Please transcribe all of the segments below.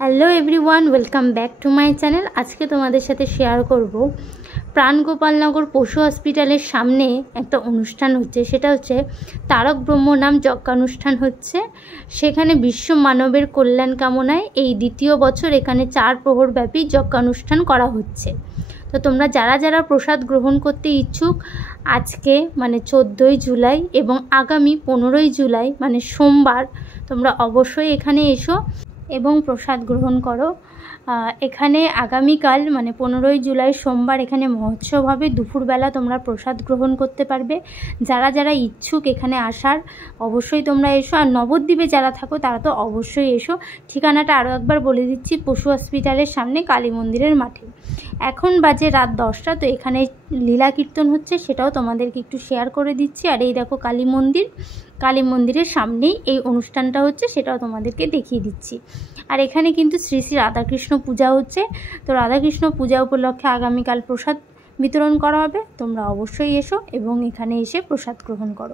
Hello everyone, welcome back to my channel. আজকে তোমাদের সাথে শেয়ার করব প্রাণগোপালনগর পশু হসপিটালের সামনে একটা অনুষ্ঠান হচ্ছে। সেটা হচ্ছে তারক ব্রহ্ম নাম যজ্ঞানুষ্ঠান হচ্ছে। সেখানে বিশ্ব মানবের কল্যাণ কামনায় এই দ্বিতীয় বছর এখানে 4 প্রহর ব্যাপী যজ্ঞানুষ্ঠান করা হচ্ছে। তো তোমরা যারা যারা প্রসাদ গ্রহণ করতে ইচ্ছুক, আজকে মানে 14ই জুলাই এবং আগামী 15ই জুলাই মানে সোমবার তোমরা অবশ্যই এখানে এসো এবং প্রসাদ গ্রহণ করো। এখানে আগামীকাল মানে 15ই জুলাই সোমবার এখানে মহোৎসব হবে। দুপুরবেলা তোমরা প্রসাদ গ্রহণ করতে পারবে। যারা যারা ইচ্ছুক এখানে আসার অবশ্যই তোমরা এসো। আর নবদ্বীপে যারা থাকো তারা তো অবশ্যই এসো। ঠিকানাটা আরও একবার বলে দিচ্ছি, পশু হসপিটালের সামনে কালী মন্দিরের মাঠে। এখন বাজে রাত 10টা। তো এখানে লীলা কীর্তন হচ্ছে, সেটাও তোমাদেরকে একটু শেয়ার করে দিচ্ছি। আর এই দেখো কালী মন্দির, কালী মন্দিরের সামনেই এই অনুষ্ঠানটা হচ্ছে, সেটাও তোমাদেরকে দেখিয়ে দিচ্ছি। আর এখানে কিন্তু শ্রী শ্রী রাধাকৃষ্ণ পূজা হচ্ছে। তো রাধাকৃষ্ণ পূজা উপলক্ষে আগামীকাল প্রসাদ বিতরণ করা হবে। তোমরা অবশ্যই এসো এবং এখানে এসে প্রসাদ গ্রহণ করো।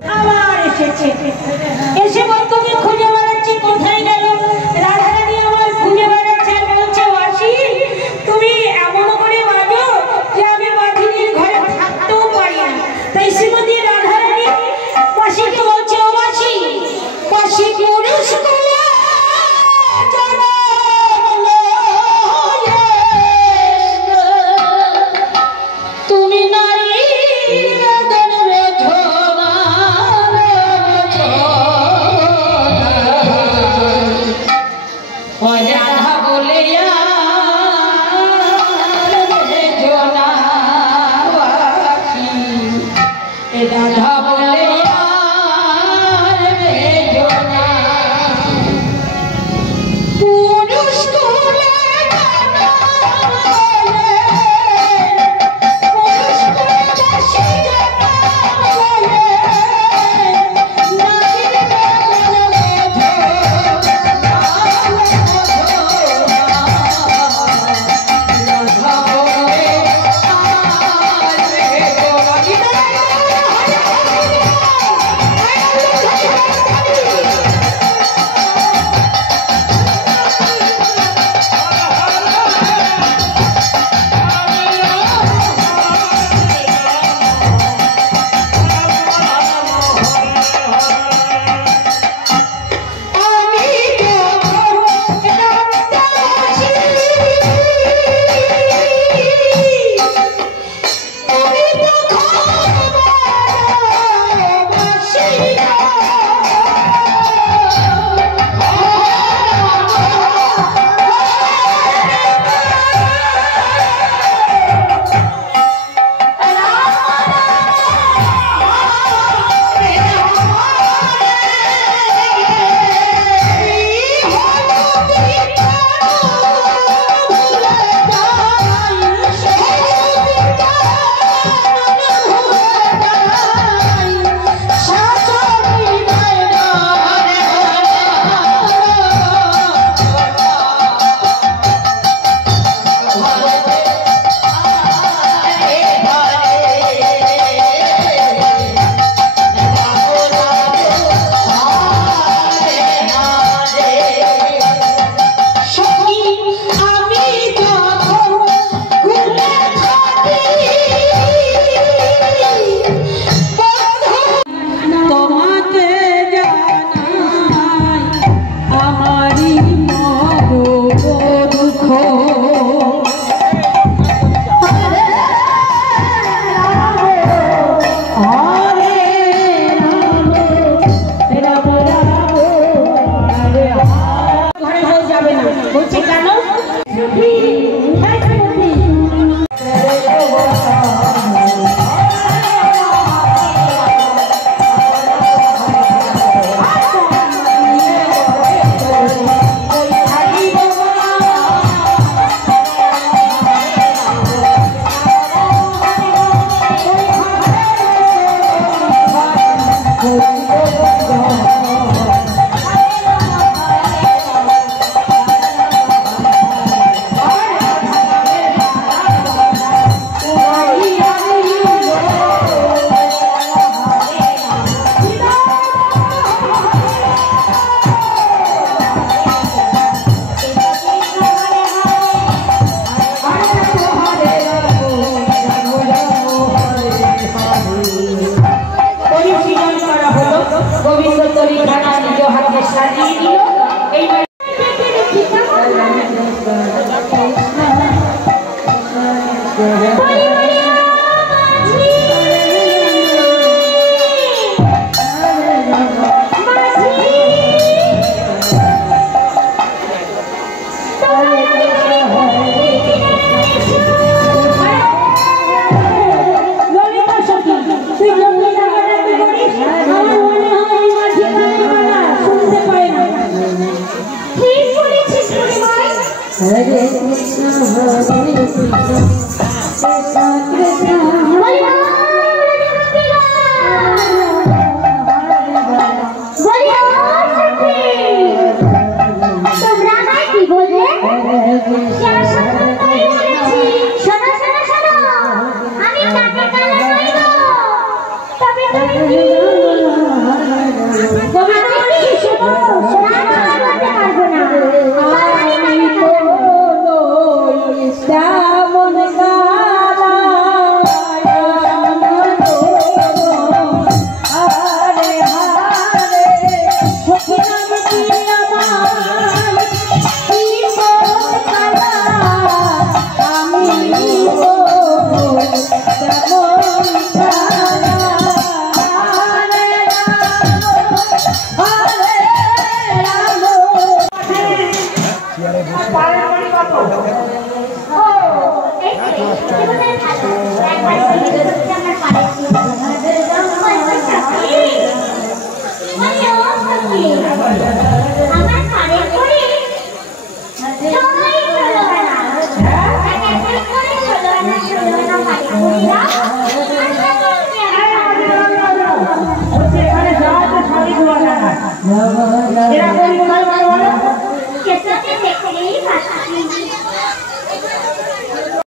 আমার